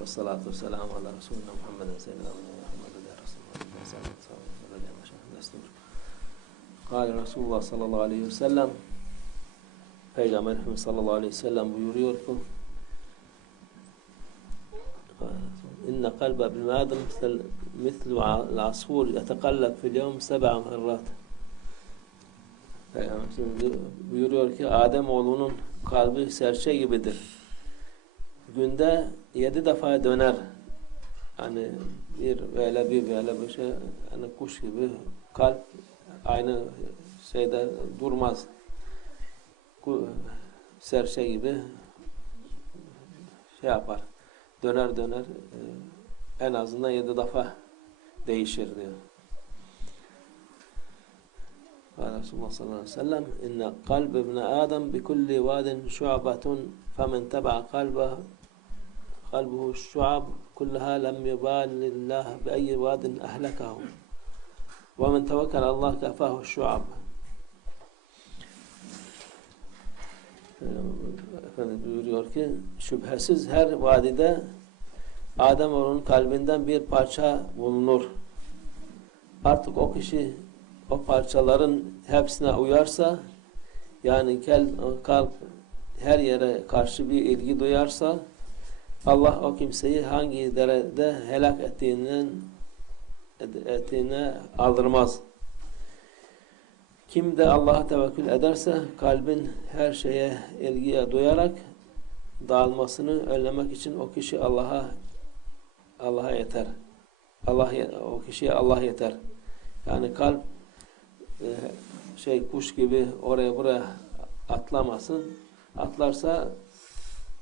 والصلاة والسلام على رسولنا محمد سيدنا محمد رسول الله صلى الله عليه وسلم قال رسول الله sallallahu aleyhi ve sellem Peygamber Efendimiz sallallahu aleyhi ve sellem buyuruyor ki İnne kalbe bil adam mislu al-asfur yetekalleb fil yevm seb'a merrat Peygamber buyuruyor ki Adem oğlunun kalbi serçe gibidir. Günde yedi defa döner. Hani bir böyle bir böyle bir şey hani kuş gibi kalp aynı şeyde durmaz. Serçe gibi şey yapar. Döner döner en azından yedi defa değişir diyor. قال رسول الله صلى الله عليه وسلم إن قلب ابن آدم بكل واد شعبة فمن تبع قلبه قلبه الشعب كلها لم يبال لله بأي واد أهلكه ومن توكل على الله كفاه الشعب Efendim buyuruyor ki şüphesiz her vadide Adem onun kalbinden bir parça bulunur. Artık o kişi o parçaların hepsine uyarsa yani kalp her yere karşı bir ilgi duyarsa Allah o kimseyi hangi derede helak ettiğinden ettiğine aldırmaz. Kim de Allah'a tevekkül ederse kalbin her şeye ilgiye duyarak dağılmasını önlemek için o kişi Allah'a Allah'a yeter. Allah o kişiye Allah yeter. Yani kalp şey kuş gibi oraya buraya atlamasın. Atlarsa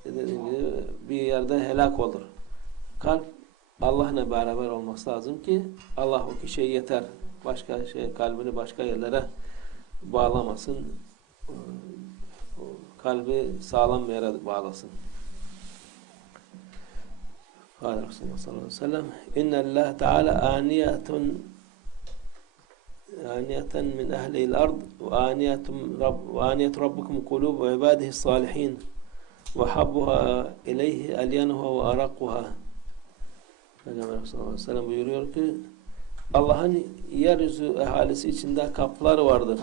dediğim gibi bir yerde helak olur. Kalp Allah'la beraber olması lazım ki Allah o kişiye yeter. Başka şey kalbini başka yerlere bağlamasın. Kalbi sağlam bir yere bağlasın. قال رسول الله صلى الله عليه وسلم إن الله تعالى آنية آنية من أهل الأرض وآنية, رب وآنية ربكم قلوب عباده الصالحين وحبها إليه ألينها وأرقها Peygamber sallallahu aleyhi ve sellem buyuruyor ki Allah'ın yeryüzü ahalisi içinde kaplar vardır.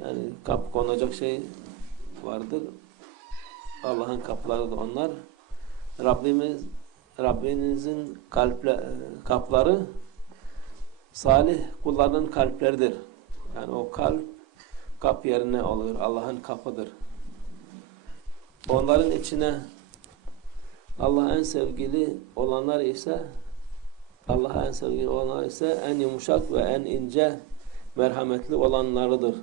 Yani kap konacak şey vardır. Allah'ın kaplarıdır onlar. Rabbimiz Rabbinizin kalple, kapları salih kullarının kalpleridir. Yani o kalp kap yerine oluyor. Allah'ın kapıdır. Onların içine Allah'a en sevgili olanlar ise Allah'a en sevgili olanlar ise en yumuşak ve en ince merhametli olanlarıdır.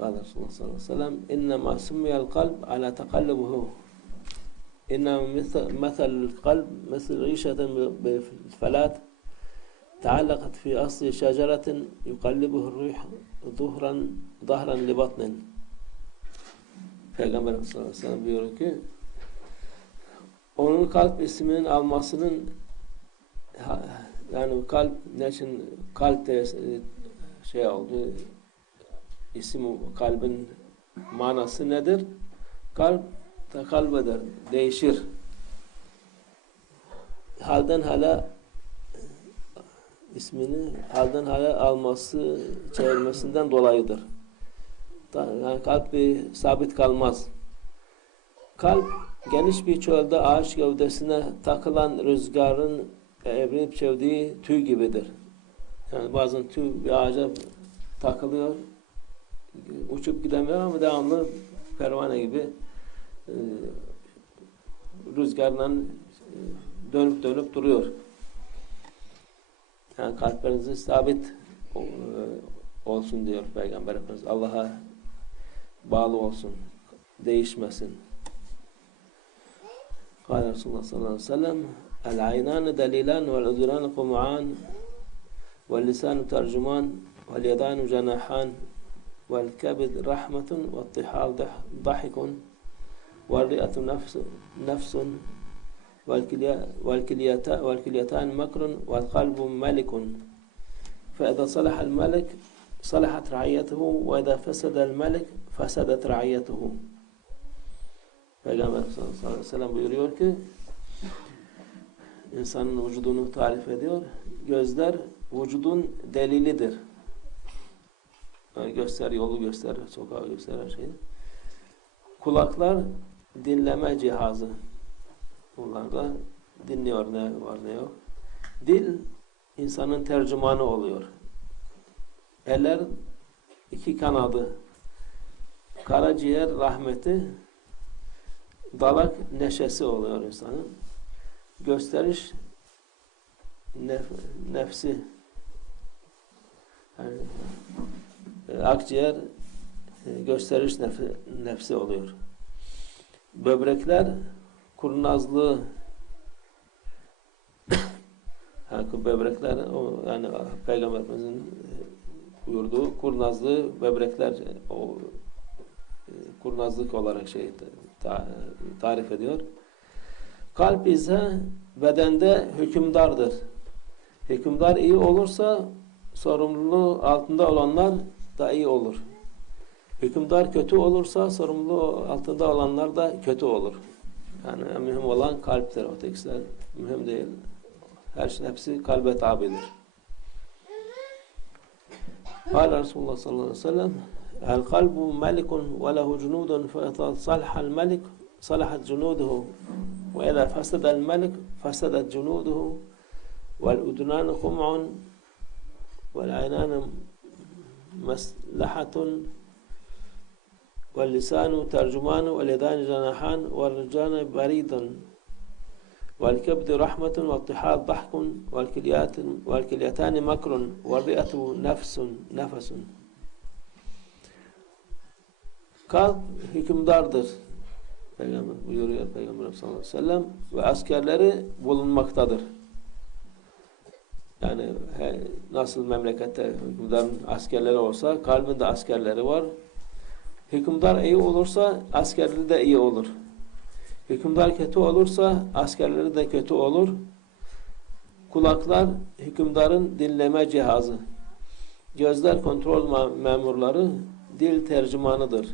قال رسول الله صلى الله عليه وسلم إنما سمي القلب على تقلبه إنما مثل, مثل القلب مثل ريشة بالفلات تعلقت في أصل شجرة يقلبه الريح ظهرا ظهرا لبطن Peygamber sallallahu aleyhi ve sellem buyuruyor ki onun kalp isminin almasının yani kalp ne için kalp de şey oldu isim kalbin manası nedir? Kalp tekalbeder, değişir. Halden hala ismini halden hala alması, çevirmesinden dolayıdır. Yani kalp bir sabit kalmaz. Kalp geniş bir çölde ağaç gövdesine takılan rüzgarın evrilip çevdiği tüy gibidir. Yani bazen tüy bir ağaca takılıyor, uçup gidemiyor ama devamlı pervane gibi e, rüzgarla e, dönüp dönüp duruyor. Yani kalplerinizi sabit e, olsun diyor Peygamber Efendimiz. Allah'a bağlı olsun. Değişmesin. قال رسول الله صلى الله عليه وسلم العينان دليلان والأذنان قمعان واللسان ترجمان واليدان جناحان والكبد رحمة والطحال ضحك والرئة نفس نفس والكليتان مكر والقلب ملك فإذا صلح الملك صلحت رعيته وإذا فسد الملك فسدت رعيته Peygamber sallallahu aleyhi ve sellem buyuruyor ki insanın vücudunu tarif ediyor. Gözler vücudun delilidir. Yani göster yolu gösterir, sokağı gösterir şeyi. Kulaklar dinleme cihazı. Bunlar da dinliyor ne var ne yok. Dil insanın tercümanı oluyor. Eller iki kanadı. Karaciğer rahmeti dalak neşesi oluyor insanın. Gösteriş nef nefsi yani, e, akciğer e, gösteriş nef nefsi oluyor. Böbrekler kurnazlığı yani böbrekler o yani peygamberimizin e, buyurduğu kurnazlığı böbrekler o e, kurnazlık olarak şey ta, tarif ediyor. Kalp ise bedende hükümdardır. Hükümdar iyi olursa sorumluluğu altında olanlar da iyi olur. Hükümdar kötü olursa sorumluluğu altında olanlar da kötü olur. Yani en mühim olan kalptir. Ötekiler mühim değil. Her şey hepsi kalbe tabidir. Kâle Resulullah sallallahu aleyhi ve sellem El kalbu melikun ve lehu cunudun fe etal salhal melik salahat cunuduhu ve eğer fesedel melik fesedet cunuduhu vel vel yedani canahan vel ricane baridun والكبد رحمة والطحال ضحك والكليات والكليتان مكر والرئة نفس نفس Kalp hükümdardır. Peygamber buyuruyor Peygamber sallallahu aleyhi ve sellem ve askerleri bulunmaktadır. Yani he, nasıl memlekette hükümdarın askerleri olsa kalbinde askerleri var. Hükümdar iyi olursa askerleri de iyi olur. Hükümdar kötü olursa askerleri de kötü olur. Kulaklar hükümdarın dinleme cihazı. Gözler kontrol memurları, dil tercümanıdır.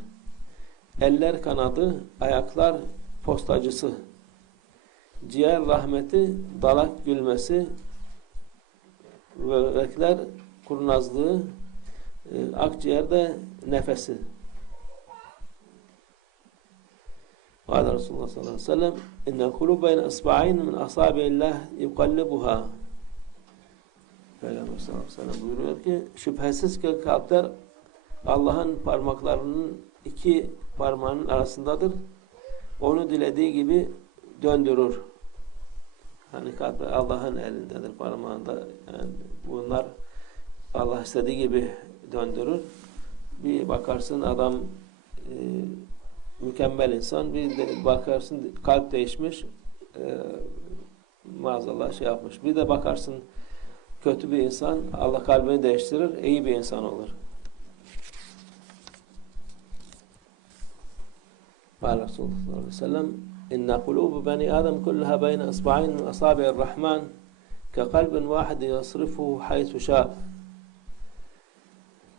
Eller kanadı, ayaklar postacısı. Ciğer rahmeti, dalak gülmesi, böbrekler kurnazlığı, e, akciğerde nefesi. قال رسول الله صلى الله عليه وسلم إن القلوب بين إصبعين من أصابع الله يقلبها Peygamber sallallahu aleyhi ve sellem buyuruyor ki şüphesiz ki kalpler Allah'ın parmaklarının iki parmağının arasındadır. Onu dilediği gibi döndürür. Hani kalp Allah'ın elindedir, parmağında. Yani bunlar Allah istediği gibi döndürür. Bir bakarsın adam e, mükemmel insan. Bir de bakarsın kalp değişmiş e, maazallah şey yapmış. Bir de bakarsın kötü bir insan Allah kalbini değiştirir. iyi bir insan olur. قال Resulullah sallallahu aleyhi ve sellem İnne kulubu beni Adem kullaha beyne isba'in min asabi'ir rahman ke kalbin vahid yasrifuhu haythu şa'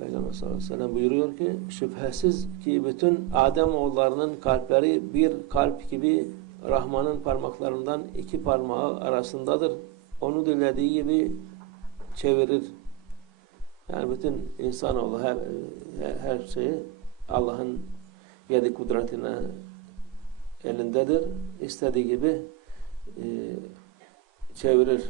Peygamber sallallahu aleyhi ve sellem buyuruyor ki şüphesiz ki bütün Adem oğullarının kalpleri bir kalp gibi Rahman'ın parmaklarından iki parmağı arasındadır. Onu dilediği gibi çevirir. Yani bütün insanoğlu her, e, her şeyi Allah'ın yedi kudretine elindedir. İstediği gibi e, çevirir.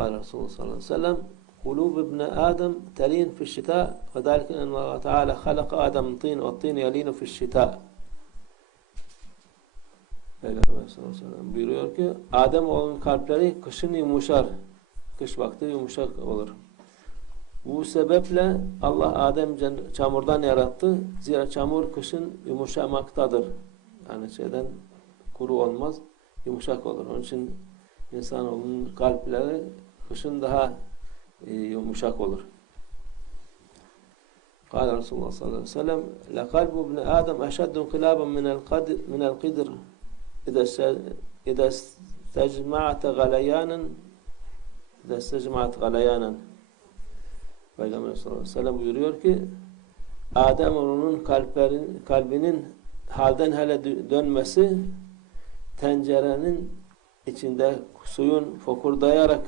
Kale Resulullah sallallahu aleyhi ve sellem قلوب ابن آدم تلين في الشتاء وذلك أن الله تعالى خلق آدم من طين والطين يلين في الشتاء Peygamber sallallahu aleyhi ve sellem buyuruyor ki Adem oğlunun kalpleri kışın yumuşar. Kış vakti yumuşak olur. Bu sebeple Allah Adem çamurdan yarattı. Zira çamur kışın yumuşamaktadır. Yani şeyden kuru olmaz, yumuşak olur. Onun için insanoğlunun kalpleri kışın daha e, yumuşak olur. قال رسول الله صلى الله عليه وسلم لقلب ابن آدم أشد انقلابا من القدر من القدر إذا إذا استجمعت غليانا إذا استجمعت غليانا Peygamber sallallahu aleyhi ve sellem buyuruyor ki Adem onun kalplerin, kalbinin halden hale dö- dönmesi tencerenin içinde suyun fokurdayarak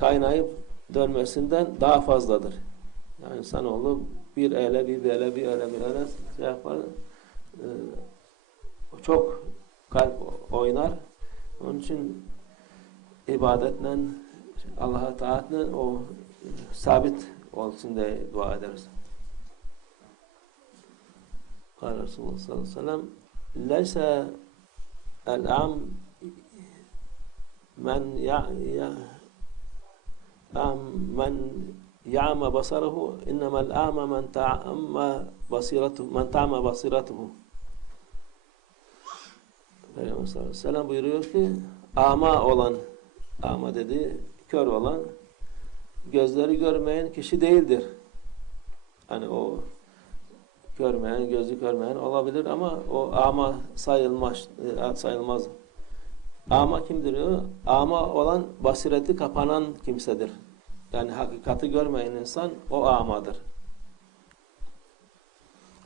kaynayıp dönmesinden daha fazladır. Yani insanoğlu bir ele, bir bele, bir ele, bir ele şey yapar. E, çok kalp oynar. Onun için ibadetle Allah'a taatle o e, sabit olsun diye dua ederiz. Kale Resulullah sallallahu aleyhi ve sellem Leyse el-am men ya, ya يع- أعم من يعمى بصره إنما الأعمى من تعمى بصيرته من تعمى بصيرته Peygamber sallallahu aleyhi ve sellem buyuruyor ki ama olan ama dedi kör olan gözleri görmeyen kişi değildir. Hani o görmeyen, gözü görmeyen olabilir ama o ama sayılmaz e, sayılmaz. Ama kimdir o? Ama olan basireti kapanan kimsedir. Yani hakikati görmeyen insan o amadır.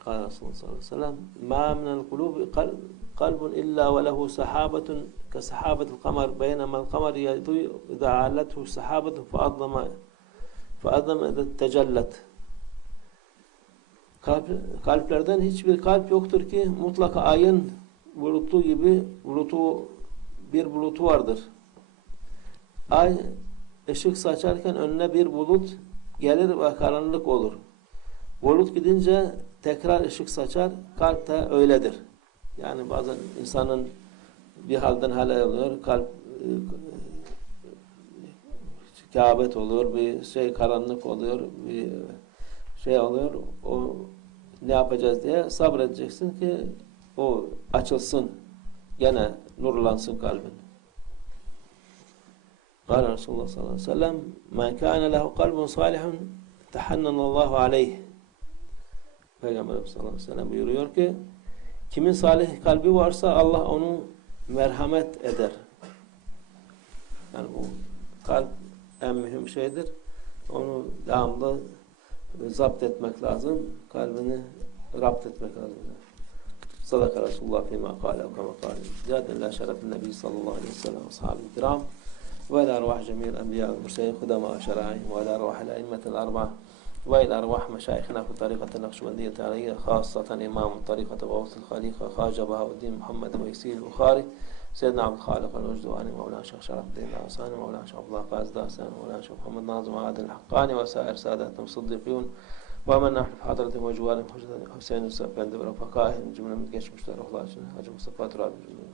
قال رسول الله صلى الله عليه وسلم ما من القلوب قلب, قلب إلا وله سحابة كسحابة القمر بينما القمر يضيء إذا علته سحابة فأظلم فأظلم إذا تجلت Kalp, kalplerden hiçbir kalp yoktur ki mutlaka ayın bulutu gibi bulutu bir bulutu vardır. Ay ışık saçarken önüne bir bulut gelir ve karanlık olur. Bulut gidince tekrar ışık saçar. Kalp de öyledir. Yani bazen insanın bir halden hale oluyor. Kalp e, kâbet olur, bir şey karanlık oluyor, bir şey oluyor. O ne yapacağız diye sabredeceksin ki o açılsın. Gene nurlansın kalbin. Kale Resulullah sallallahu aleyhi ve sellem Men kâne lehu kalbun salihun tehannenallahu aleyh Peygamber sallallahu aleyhi ve sellem buyuruyor ki kimin salih kalbi varsa Allah onu merhamet eder. Yani bu kalp en mühim şeydir. Onu devamlı zapt etmek lazım. Kalbini rapt etmek lazım. Sadaka Resulullah fîmâ kâle ve kama kâle. Zâden lâ şerefin nebi sallallahu aleyhi ve sellem ashabi kiram. وإلى أرواح جميع الأنبياء والمرسلين خدماء شرائعهم وإلى أرواح الأئمة الأربعة وإلى أرواح مشايخنا في طريقة النقشبندية علية خاصة إمام طريقة غوث الخليفة خواجة بهاء الدين محمد ويسير البخاري سيدنا عبد الخالق الوجدواني مولانا شيخ شرف الدين العصاني مولانا شيخ عبد الله قائد داسان مولانا شيخ محمد ناظم عادل الحقاني وسائر ساداتهم الصديقين Ve men nahnu hadratim ve civarim hocadan Hüseyin Hüsefendi ve refakahim cümlemiz geçmişler ruhlar için. Hacı Mustafa Turabi cümlemiz.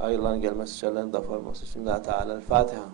Ayrılan gelmesi, şerlerin dafarması için. La Teala'l-Fatiha.